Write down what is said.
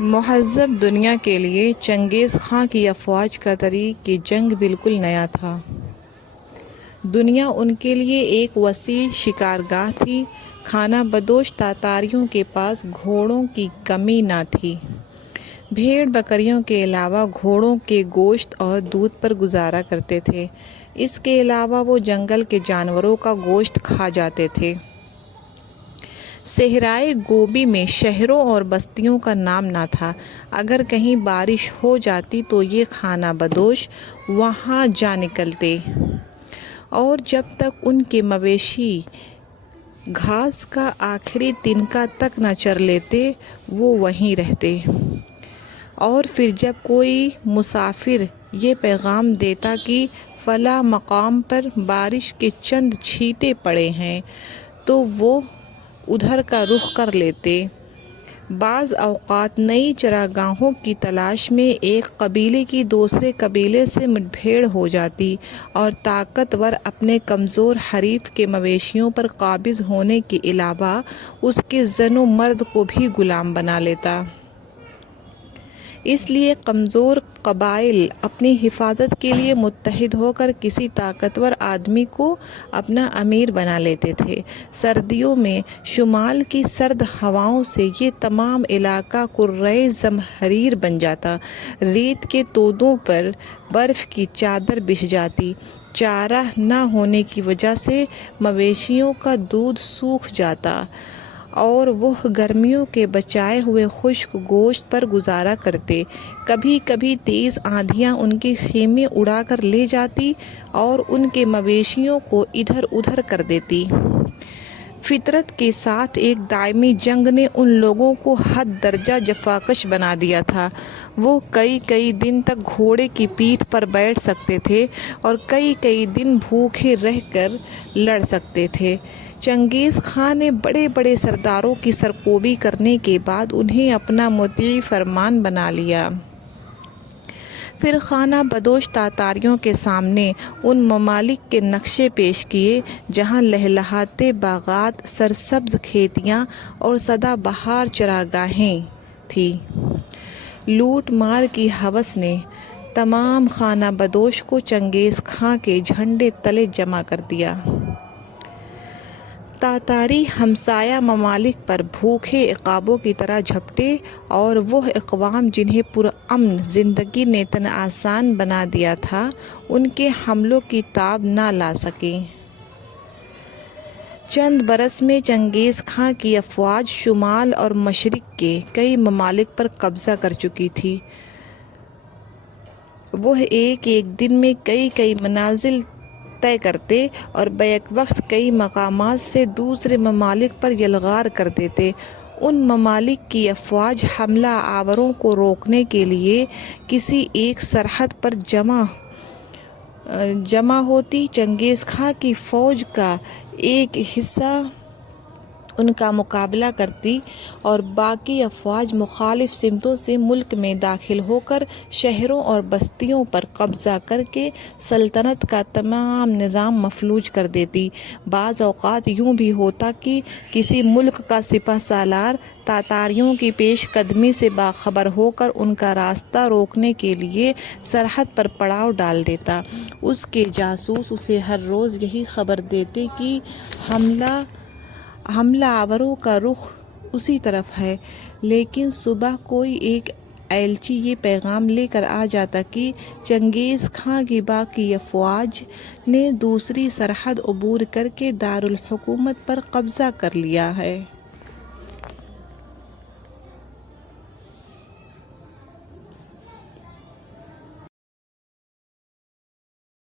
مہذب دنیا کے لیے چنگیز خاں کی افواج کا طریق کی جنگ بالکل نیا تھا۔ دنیا ان کے لیے ایک وسیع شکارگاہ تھی۔ خانہ بدوش تاتاریوں کے پاس گھوڑوں کی کمی نہ تھی۔ بھیڑ بکریوں کے علاوہ گھوڑوں کے گوشت اور دودھ پر گزارا کرتے تھے۔ اس کے علاوہ وہ جنگل کے جانوروں کا گوشت کھا جاتے تھے۔ صحرائے گوبی میں شہروں اور بستیوں کا نام نہ تھا۔ اگر کہیں بارش ہو جاتی تو یہ خانہ بدوش وہاں جا نکلتے اور جب تک ان کے مویشی گھاس کا آخری تنکا تک نہ چر لیتے وہ وہیں رہتے، اور پھر جب کوئی مسافر یہ پیغام دیتا کہ فلاں مقام پر بارش کے چند چھینٹے پڑے ہیں تو وہ ادھر کا رخ کر لیتے۔ بعض اوقات نئی چراگاہوں کی تلاش میں ایک قبیلے کی دوسرے قبیلے سے مٹ بھیڑ ہو جاتی اور طاقتور اپنے کمزور حریف کے مویشیوں پر قابض ہونے کے علاوہ اس کے زن و مرد کو بھی غلام بنا لیتا۔ اس لیے کمزور قبائل اپنی حفاظت کے لیے متحد ہو کر کسی طاقتور آدمی کو اپنا امیر بنا لیتے تھے۔ سردیوں میں شمال کی سرد ہواؤں سے یہ تمام علاقہ کرۂ زمہریر بن جاتا۔ ریت کے تودوں پر برف کی چادر بچھ جاتی۔ چارہ نہ ہونے کی وجہ سے مویشیوں کا دودھ سوکھ جاتا اور وہ گرمیوں کے بچائے ہوئے خشک گوشت پر گزارا کرتے۔ کبھی کبھی تیز آندھیاں ان کے خیمے اڑا کر لے جاتی اور ان کے مویشیوں کو ادھر ادھر کر دیتی۔ فطرت کے ساتھ ایک دائمی جنگ نے ان لوگوں کو حد درجہ جفاکش بنا دیا تھا۔ وہ کئی کئی دن تک گھوڑے کی پیٹھ پر بیٹھ سکتے تھے اور کئی کئی دن بھوکے رہ کر لڑ سکتے تھے۔ چنگیز خاں نے بڑے بڑے سرداروں کی سرکوبی کرنے کے بعد انہیں اپنا مطیع فرمان بنا لیا۔ پھر خانہ بدوش تاتاریوں کے سامنے ان ممالک کے نقشے پیش کیے جہاں لہلہاتے باغات، سرسبز کھیتیاں اور سدا بہار چراگاہیں تھیں۔ لوٹ مار کی ہوس نے تمام خانہ بدوش کو چنگیز خاں کے جھنڈے تلے جمع کر دیا۔ تاتاری ہمسایہ ممالک پر بھوکے عقابوں کی طرح جھپٹے اور وہ اقوام جنہیں پرامن زندگی نے تن آسان بنا دیا تھا ان کے حملوں کی تاب نہ لا سکے۔ چند برس میں چنگیز خاں کی افواج شمال اور مشرق کے کئی ممالک پر قبضہ کر چکی تھی۔ وہ ایک ایک دن میں کئی کئی منازل طے کرتے اور بیک وقت کئی مقامات سے دوسرے ممالک پر یلغار کر دیتے۔ ان ممالک کی افواج حملہ آوروں کو روکنے کے لیے کسی ایک سرحد پر جمع ہوتی۔ چنگیز خاں کی فوج کا ایک حصہ ان کا مقابلہ کرتی اور باقی افواج مخالف سمتوں سے ملک میں داخل ہو کر شہروں اور بستیوں پر قبضہ کر کے سلطنت کا تمام نظام مفلوج کر دیتی۔ بعض اوقات یوں بھی ہوتا کہ کسی ملک کا سپہ سالار تاتاریوں کی پیش قدمی سے باخبر ہو کر ان کا راستہ روکنے کے لیے سرحد پر پڑاؤ ڈال دیتا۔ اس کے جاسوس اسے ہر روز یہی خبر دیتے کہ حملہ آوروں کا رخ اسی طرف ہے، لیکن صبح کوئی ایک ایلچی یہ پیغام لے کر آ جاتا کہ چنگیز خاں کی باقی افواج نے دوسری سرحد عبور کر کے دارالحکومت پر قبضہ کر لیا ہے۔